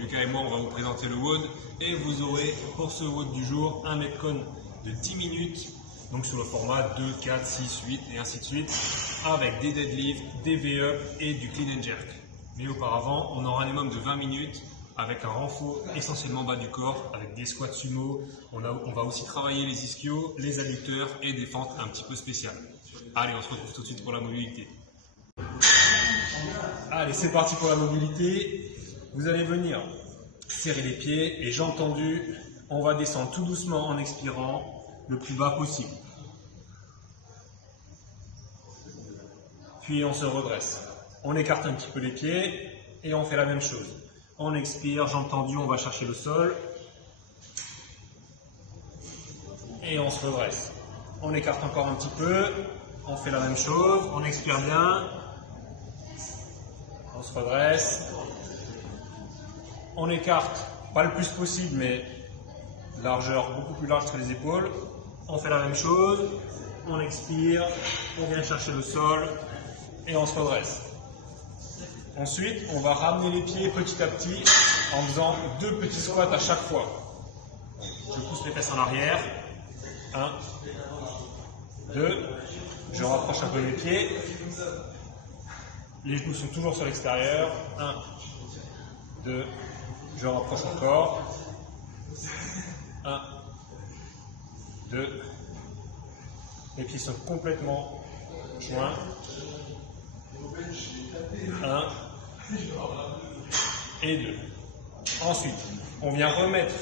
Lucas et moi, on va vous présenter le WOD et vous aurez pour ce WOD du jour un Metcon de 10 minutes, donc sur le format 2, 4, 6, 8 et ainsi de suite, avec des deadlifts, des V-up et du clean and jerk. Mais auparavant, on aura un minimum de 20 minutes avec un renfort essentiellement bas du corps, avec des squats sumo. On va aussi travailler les ischios, les adducteurs et des fentes un petit peu spéciales. Allez, on se retrouve tout de suite pour la mobilité. Allez, c'est parti pour la mobilité. Vous allez venir serrer les pieds et jambes tendues. On va descendre tout doucement en expirant le plus bas possible. Puis on se redresse. On écarte un petit peu les pieds et on fait la même chose. On expire, jambes tendues, on va chercher le sol. Et on se redresse. On écarte encore un petit peu. On fait la même chose. On expire bien. On se redresse. On écarte, pas le plus possible, mais largeur beaucoup plus large que les épaules. On fait la même chose. On expire. On vient chercher le sol. Et on se redresse. Ensuite, on va ramener les pieds petit à petit en faisant 2 petits squats à chaque fois. Je pousse les fesses en arrière. 1, 2. Je rapproche un peu les pieds. Les genoux sont toujours sur l'extérieur. 1, 2. Je rapproche encore. 1, 2. Les pieds sont complètement joints. 1 et 2. Ensuite, on vient remettre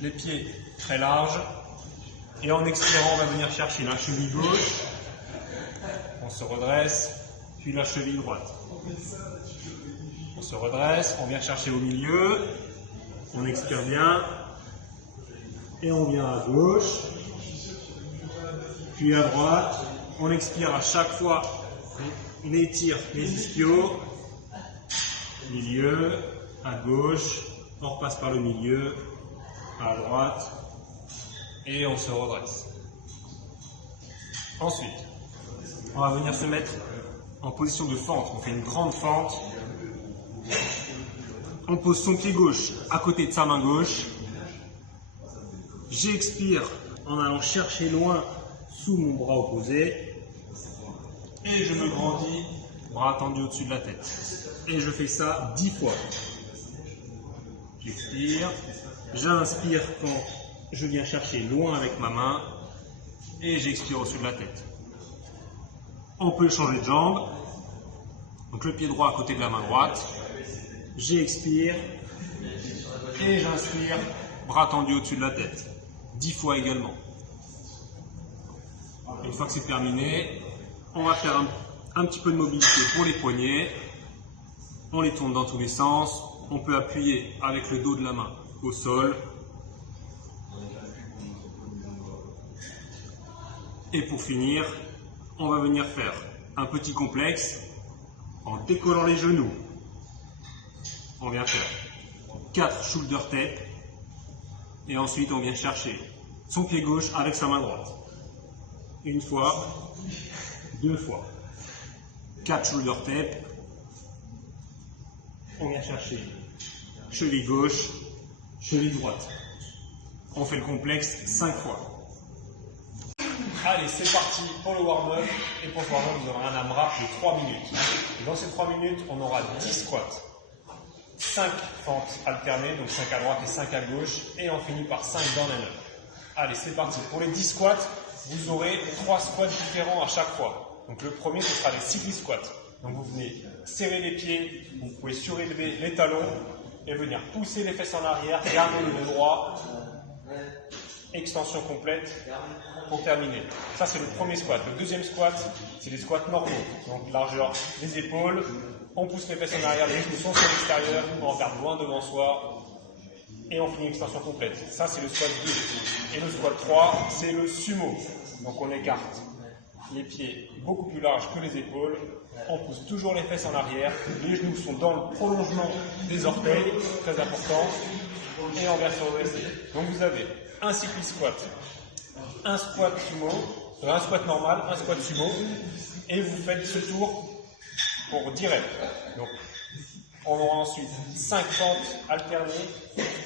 les pieds très larges et en expirant, on va venir chercher la cheville gauche. On se redresse, puis la cheville droite. On se redresse, on vient chercher au milieu. On expire bien et on vient à gauche, puis à droite. On expire à chaque fois. On étire les ischios, milieu, à gauche, on repasse par le milieu, à droite, et on se redresse. Ensuite, on va venir se mettre en position de fente. On fait une grande fente. On pose son pied gauche à côté de sa main gauche. J'expire en allant chercher loin sous mon bras opposé. Et je me grandis, bras tendus au-dessus de la tête. Et je fais ça 10 fois. J'expire, j'inspire quand je viens chercher loin avec ma main. Et j'expire au-dessus de la tête. On peut changer de jambe. Donc le pied droit à côté de la main droite. J'expire. Et j'inspire, bras tendus au-dessus de la tête. 10 fois également. Une fois que c'est terminé, on va faire un petit peu de mobilité pour les poignets. On les tourne dans tous les sens. On peut appuyer avec le dos de la main au sol. Et pour finir, on va venir faire un petit complexe en décollant les genoux. On vient faire 4 shoulder taps. Et ensuite, on vient chercher son pied gauche avec sa main droite. Une fois. 2 fois. 4 shoulder taps. On vient chercher cheville gauche, cheville droite. On fait le complexe 5 fois. Allez, c'est parti pour le warm-up. Et pour ce warm-up, vous aurez un AMRAP de 3 minutes. Et dans ces 3 minutes, on aura 10 squats. 5 fentes alternées, donc 5 à droite et 5 à gauche. Et on finit par 5 down and up. Allez, c'est parti. Pour les 10 squats, vous aurez 3 squats différents à chaque fois. Donc le premier, ce sera les cycli squats. Donc vous venez serrer les pieds, vous pouvez surélever les talons et venir pousser les fesses en arrière, garder le dos droit, extension complète pour terminer. Ça c'est le premier squat. Le deuxième squat, c'est les squats normaux. Donc largeur des épaules, on pousse les fesses en arrière, les genoux sont sur l'extérieur, on regarde loin devant soi et on finit l'extension complète. Ça c'est le squat 2. Et le squat 3, c'est le sumo. Donc on écarte les pieds beaucoup plus larges que les épaules, on pousse toujours les fesses en arrière, les genoux sont dans le prolongement des orteils, très important, et on vient se redresser. Donc vous avez un cycli squat, un squat sumo, un squat normal, un squat sumo, et vous faites ce tour pour 10 reps. Donc On aura ensuite 5 fentes alternées,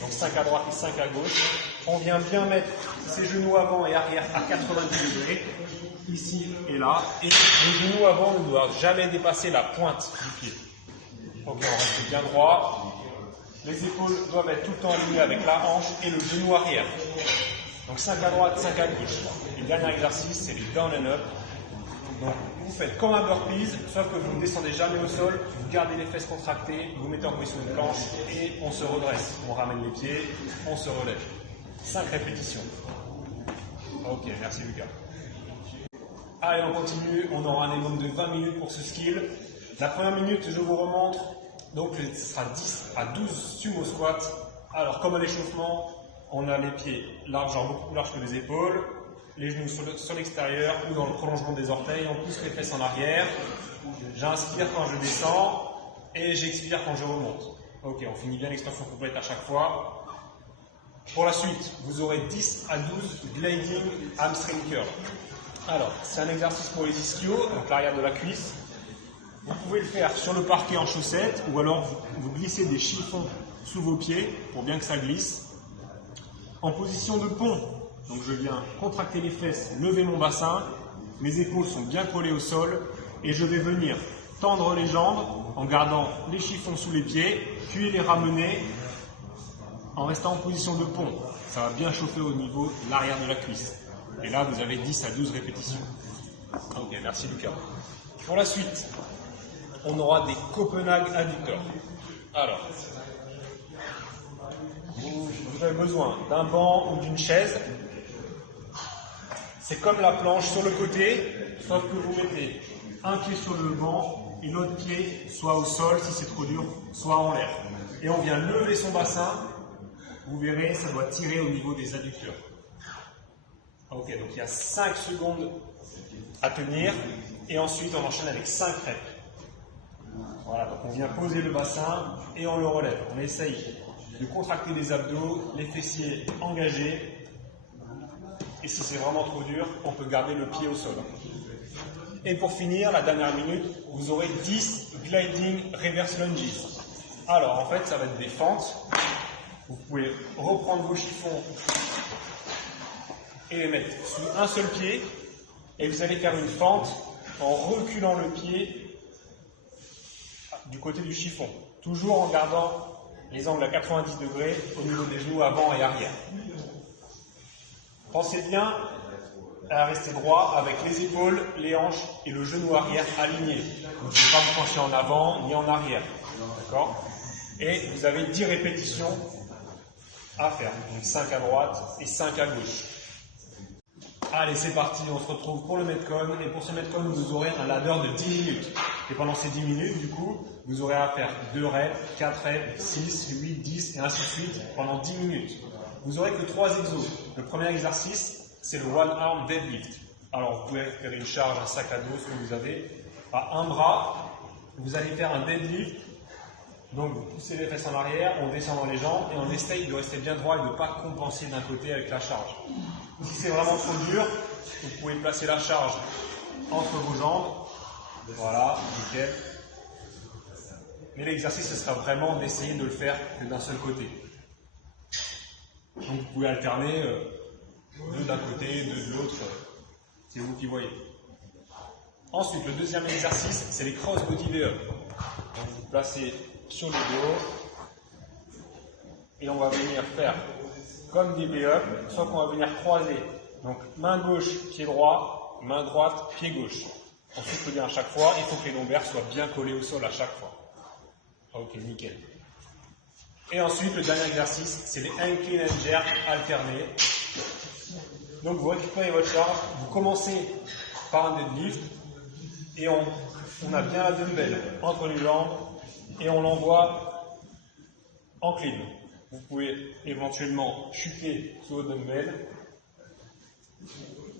donc 5 à droite et 5 à gauche. On vient bien mettre ses genoux avant et arrière à 90 degrés, ici et là. Et les genoux avant ne doivent jamais dépasser la pointe du pied. Ok, on reste bien droit. Les épaules doivent être tout le temps alignées avec la hanche et le genou arrière. Donc 5 à droite, 5 à gauche. Et le dernier exercice, c'est les down and up. Donc vous faites comme un burpees, sauf que vous ne descendez jamais au sol, vous gardez les fesses contractées, vous mettez en position de planche et on se redresse. On ramène les pieds, on se relève. 5 répétitions. Ok, merci Lucas. Allez, on continue. On aura un minimum de 20 minutes pour ce skill. La première minute, je vous remontre. Donc ce sera 10 à 12 sumo squats. Alors comme à l'échauffement, on a les pieds larges, genre beaucoup plus larges que les épaules. Les genoux sur l'extérieur ou dans le prolongement des orteils, on pousse les fesses en arrière. J'inspire quand je descends et j'expire quand je remonte. Ok, on finit bien l'extension complète à chaque fois. Pour la suite, vous aurez 10 à 12 gliding hamstring curl. Alors, c'est un exercice pour les ischios, donc l'arrière de la cuisse. Vous pouvez le faire sur le parquet en chaussettes ou alors vous glissez des chiffons sous vos pieds pour bien que ça glisse. En position de pont. Donc je viens contracter les fesses, lever mon bassin, mes épaules sont bien collées au sol et je vais venir tendre les jambes en gardant les chiffons sous les pieds, puis les ramener en restant en position de pont. Ça va bien chauffer au niveau de l'arrière de la cuisse. Et là, vous avez 10 à 12 répétitions. Ok, merci Lucas. Pour la suite, on aura des Copenhague adducteurs. Alors, vous avez besoin d'un banc ou d'une chaise. C'est comme la planche sur le côté, sauf que vous mettez un pied sur le banc et l'autre pied soit au sol si c'est trop dur, soit en l'air. Et on vient lever son bassin, vous verrez, ça doit tirer au niveau des adducteurs. Ok, donc il y a 5 secondes à tenir et ensuite on enchaîne avec 5 reps. Voilà, donc on vient poser le bassin et on le relève. On essaye de contracter les abdos, les fessiers engagés. Et si c'est vraiment trop dur, on peut garder le pied au sol. Et pour finir, la dernière minute, vous aurez 10 gliding reverse lunges. Alors en fait, ça va être des fentes. Vous pouvez reprendre vos chiffons et les mettre sous un seul pied. Et vous allez faire une fente en reculant le pied du côté du chiffon. Toujours en gardant les angles à 90 degrés au niveau des genoux avant et arrière. Pensez bien à rester droit avec les épaules, les hanches et le genou arrière alignés. Vous ne devez pas vous pencher en avant ni en arrière. D'accord ? Et vous avez 10 répétitions à faire. Donc 5 à droite et 5 à gauche. Allez, c'est parti, on se retrouve pour le Metcon. Et pour ce Metcon, vous aurez un ladder de 10 minutes. Et pendant ces 10 minutes, du coup, vous aurez à faire 2 reps, 4 reps, 6, 8, 10 et ainsi de suite pendant 10 minutes. Vous n'aurez que 3 exos. Le premier exercice, c'est le One Arm Deadlift. Alors, vous pouvez récupérer une charge, un sac à dos, ce que vous avez. À un bras, vous allez faire un deadlift. Donc, vous poussez les fesses en arrière, on descend dans les jambes et on essaye de rester bien droit et de ne pas compenser d'un côté avec la charge. Si c'est vraiment trop dur, vous pouvez placer la charge entre vos jambes. Voilà, nickel. Mais l'exercice, ce sera vraiment d'essayer de le faire que d'un seul côté. Donc vous pouvez alterner deux d'un côté, deux de l'autre, c'est vous qui voyez. Ensuite, le deuxième exercice, c'est les cross body lay-up. Donc vous placez sur le dos et on va venir faire comme des lay-up, sauf qu'on va venir croiser. Donc main gauche, pied droit, main droite, pied gauche. Ensuite, il faut dire à chaque fois, il faut que les lombaires soient bien collés au sol à chaque fois. Ok, nickel. Et ensuite, le dernier exercice, c'est les hang clean and jerk alternés. Donc vous récupérez votre charge, vous commencez par un deadlift et on a bien la dumbbell entre les jambes et on l'envoie en clean. Vous pouvez éventuellement chuter sur votre dumbbell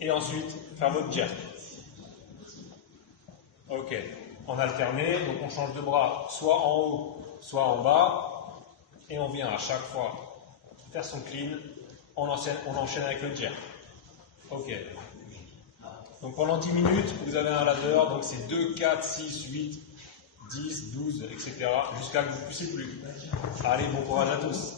et ensuite faire votre jerk. Ok, en alterné, donc on change de bras soit en haut, soit en bas. Et on vient à chaque fois faire son clean, on enchaîne avec le jerk. Ok. Donc pendant 10 minutes, vous avez un ladder, donc c'est 2, 4, 6, 8, 10, 12, etc. jusqu'à que vous ne puissiez plus. Allez, bon courage à tous.